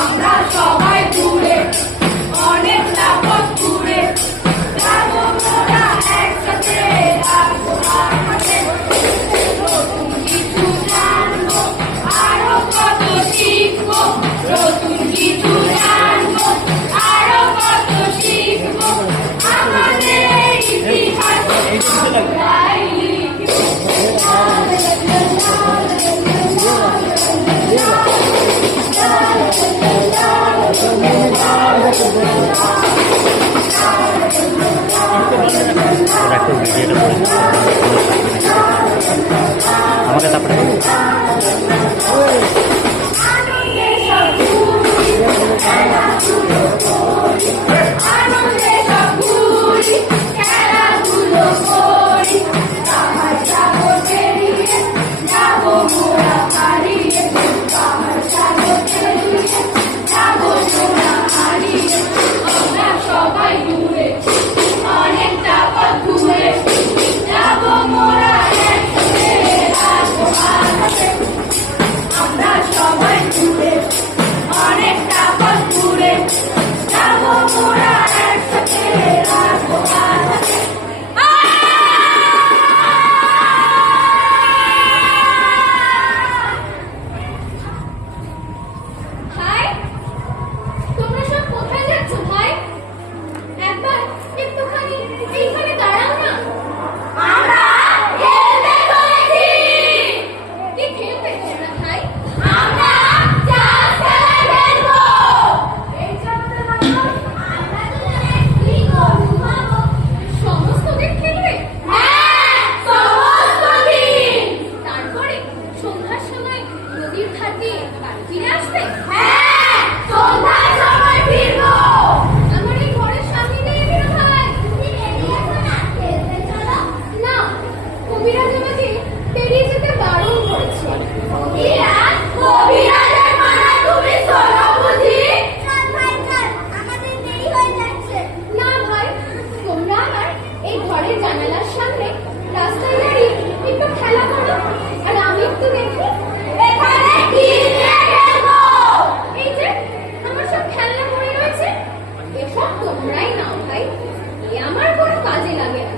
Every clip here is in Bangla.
আমরা সবাই ঘুরে অনেক পথ ঘুরে যাবো মোরা একসাথে নতুন কিছু জানবো আরো কত শিখবো নতুন কিছু জানবো আরো কত শিখবো আমাদের ইতিহাস আমরাই লিখবো। আমাকে তারপরে সবাই ঘুরে অনেকটা পথ ঘুরে যাবো মোরা একসাথে আমরা সবাই ঘুরে অনেকটা পথ ঘুরে যাবো মোরা একসাথে ভাই তোমরা সব কোথায় যাচ্ছ ভাই একবার একটুখানি এইখানে দাঁড়াও না আমরা খেলতে চলেছি কি খেলতে তোমরা ভাই আমরা চাষ খেলা খেলবো এই চাষে আমরা তো কি ঘুমাবো সমস্ত দিন খেলবে হ্যাঁ সমস্ত দিন তারপরে সন্ধ্যার সময় নদীর ধার দিয়ে বাড়ি ফিরে আসবে হ্যাঁ সন্ধ্যার সময় ফিরবো আমার এই ঘরের সামনে দিয়ে বেরো ভাই তুমি রেডি আছো না খেলতে চলো না কবিরাজ আমাকে বেরিয়ে যেতে বারণ করেছে কবিরাজের মানা তুমি শোনো বুঝি ভাই আমাদের দেরি হয়ে যাচ্ছে না ভাই তোমরা আমার এই ঘরের জানালার সামনে রাস্তায় দাঁড়িয়ে একটু খেলা করো আর আমি একটু দেখি এখানে কি নিয়ে খেলবো এই যে আমার সব খেলনা পড়ে রয়েছে এসব তোমরাই নাও ভাই এ আমার কোনো কাজে লাগে না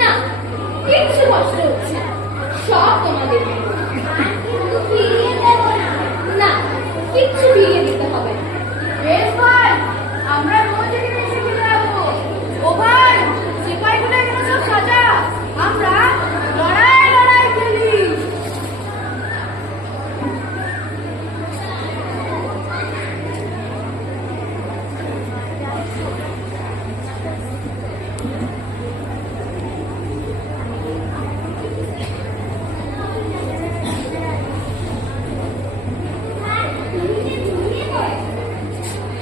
না কিচ্ছু কষ্ট হচ্ছে না সব তোমাদের না কিচ্ছু ফিরিয়ে দিতে হবে না বেশ ভাই আমরা রোজ এখানে এসে খেলে যাবো ও ভাই সিপাহীগুলো এখানে সব সাজা আমরা লড়াই লড়াই খেলি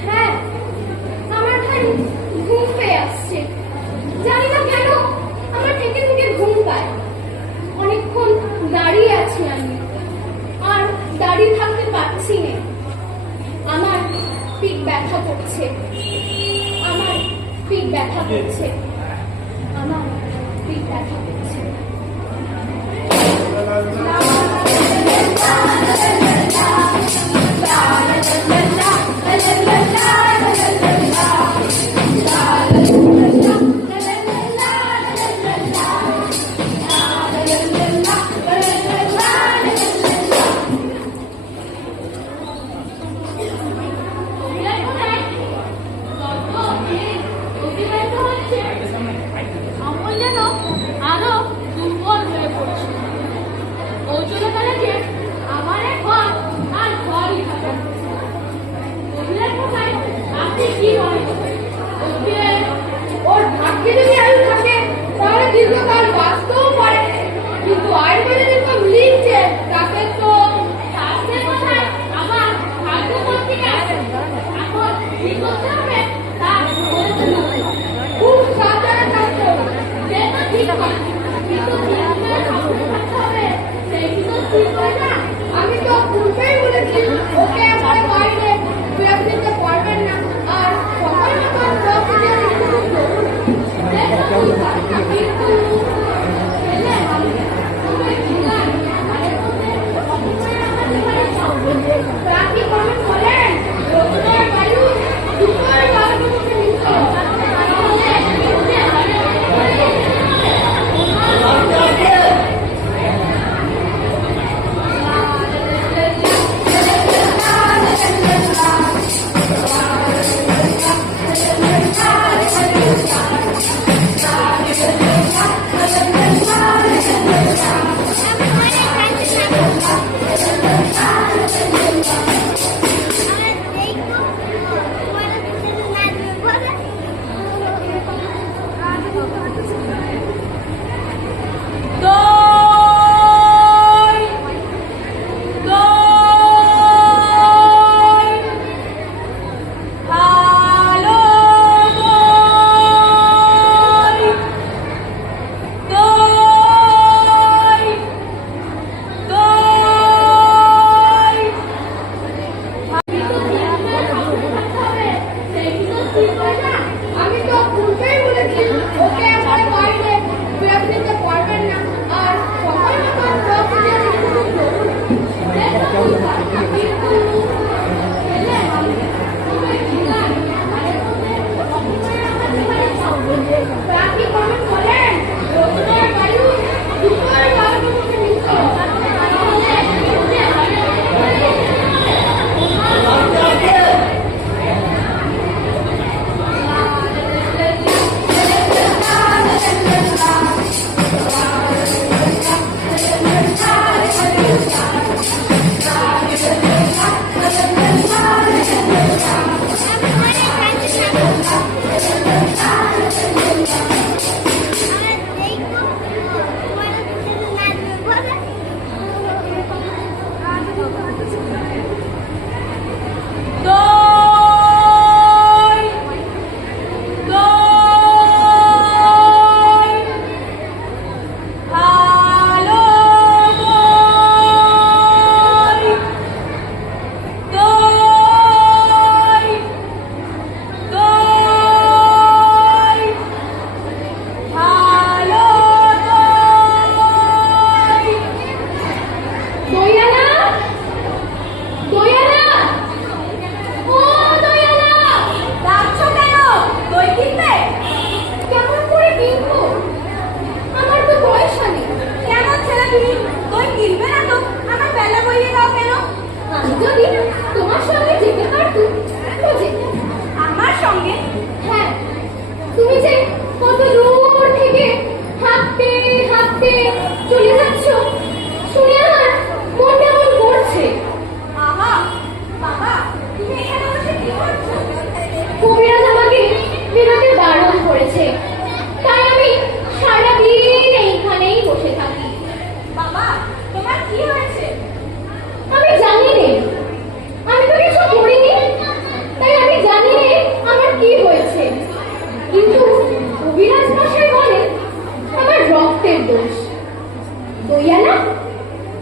হ্যাঁ আমার ভাই ঘুম পেয়ে আসছে জানি না কেন আমার থেকে থেকে ঘুম পায় অনেকক্ষণ দাঁড়িয়ে আছি আমি আর দাঁড়িয়ে থাকতে পারছি না আমার পিঠ ব্যথা করছে আমার পিঠ ব্যথা করছে আমার পিঠ ব্যথা করছে আমার যেন আরো আমি তো পূর্বেই বলেছি ওকে আমার বাইরে বিরক্ত দিতে পারবেন না আর সকাল সকাল সব প্রাকৃতিক কমেন্ট করেন রোজগার বায়ু দুপুর আমি তো পূর্বেই বলেছি ওকে আমার বাইরে বিরক্ত দিতে পারবেন না আর সকাল সকাল সব প্রাকৃতিক কমেন্ট করেন রোজগার বায়ু দুপুর যদি তোমার সঙ্গে যেতে পারতুম তো যেতাম। আমার সঙ্গে? হ্যাঁ, তুমি যে কত দূর থেকে হাঁটতে হাঁটতে চলে যাচ্ছ শুনে আমার মন কেমন করছে। আহা বাবা, তুমি এখানে বসে কি করছো? কবিরাজ আমাকে বেরোতে বারণ করেছে, তাই আমি সারাদিন এইখানেই বসে থাকি। বাবা, তোমার কি হয়েছে? আমি জানি নে, আমি তো কিছু করিনি, তাই আমি জানি নে আমার কি হয়েছে। কিন্তু কবিরাজ মশাই বলে আমার রক্তের দোষ। দইয়ালা,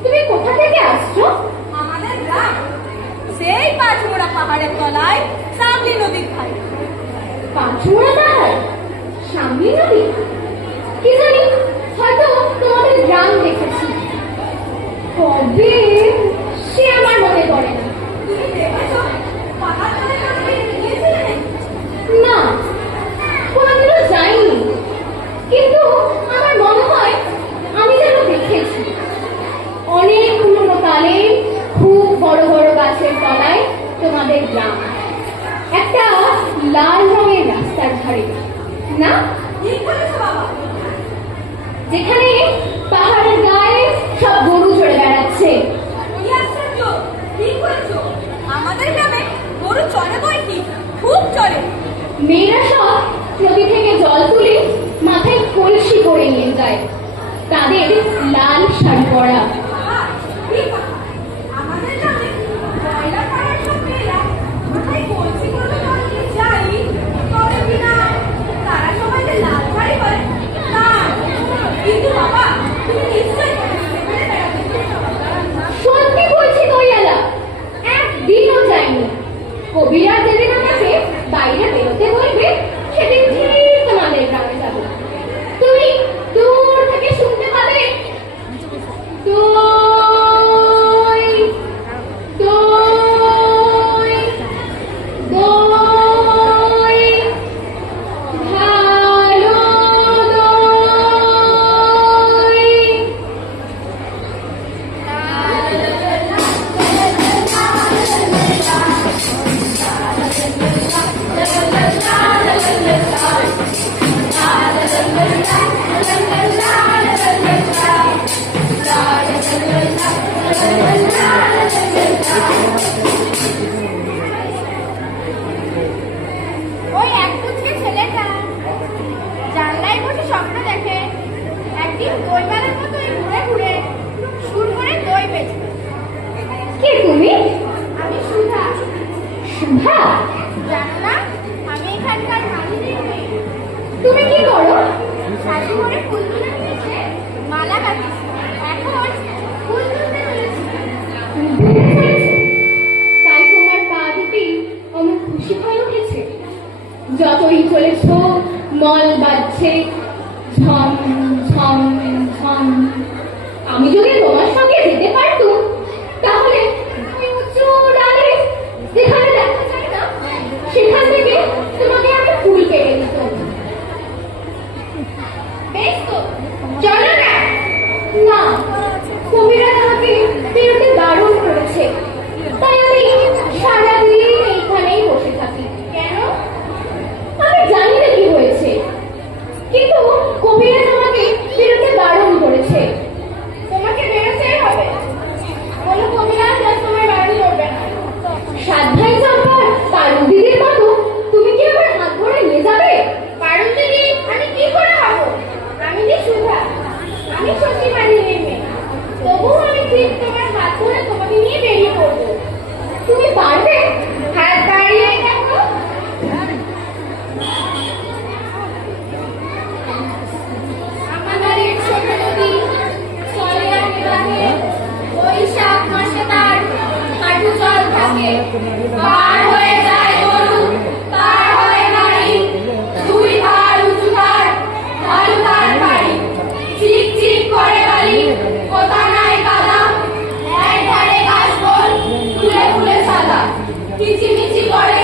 তুমি কোথা থেকে আসছো? আমাদের গ্রাম, সেই পাঁচমোড়া পাহাড়ের তলায় সামলি নদীর ধারে। পাঁচমোড়া পাহাড়, সামলি নদী? কি জানি, হয়তো তোমাদের গ্রাম দেখেছি, তবে সে আমার মনে পড়ে না। তুমি দেখেছো পাহাড় তলে কাউকে গিয়েছিলে? না, কোনোদিনও যাইনি, কিন্তু আমার মনে হয় আমি যেন দেখেছি। অনেক পুরনো কালে খুব বড় বড় গাছের তলায় তোমাদের গ্রাম, একটা লাল রঙের রাস্তার ধারে, না? ঠিক বলেছো বাবা। যেখানে পাহাড়ের গায়ে সব গরু চড়ে বেড়াচ্ছে। কি আশ্চর্য, ঠিক বলেছো। আমাদের গ্রামে গরু চলে বই কি, খুব চলে। মেয়েরা সব নদী থেকে জল তুলে মাথায় কলসি করে নিয়ে যায়, তাদের লাল শাড়ি পরা। বাবা, ঠিক কথা। আমাদের গ্রামে ময়লা পাড়ার সব মেয়েরা মাথায় কলসি করে জল নিয়ে যাই, তবে কিনা তারা সবাই যে লাল শাড়ি পরে তা। কিন্তু বাবা, তুমি নিশ্চয়ই সেখানে বেড়াতে গিয়েছো। আমি যদি তোমার সঙ্গে যেতে পারতুম তাহলে ওই উঁচু ডালে যেখানে দেখা যায় না সেখান থেকে তোমাকে আমি ফুল কেটে দিতাম। বেশ তো, চলো না। না, কবিরা আমাকে বেরোতে বারণ করেছে, তাই আমি সারাদিন এইখানেই বসে থাকি। কেন? আমি জানি না কি হয়েছে, কিন্তু কবিরা আমাকে বেরোতে বারণ করেছে। তোমাকে বেরোতেই হবে, বলো কবিরাজ আজ তোমার বারণ করবে না। সাত ভাই চম্পার পারুল দিদির মতো তুমি কি আমার হাত ধরে নিয়ে যাবে? পারুল দিদি আমি কি করে হবো? আমি যে সুধা, আমি শশী বাড়ির মেয়ে, তবুও আমি ঠিক তোমার হাত ধরে তোমাকে নিয়ে বেরিয়ে পড়বো। তুমি পারবে? হাত বাড়িয়ে দেখো। আমাদের ছোট নদী চলে আসে বাঁধে, বৈশাখ মাসে তার হাঁটু জল থাকে। পার হয়ে যায় গরু, পার হয়ে গাড়ি, দুই ধার উঁচু ধার, ঢালু ধার বাড়ি। চিক চিক করে বালি, কোথা নাই কাদা, এক ধারে গাছ বন, ফুলে ফুলে সাদা। কিচিমিচি করে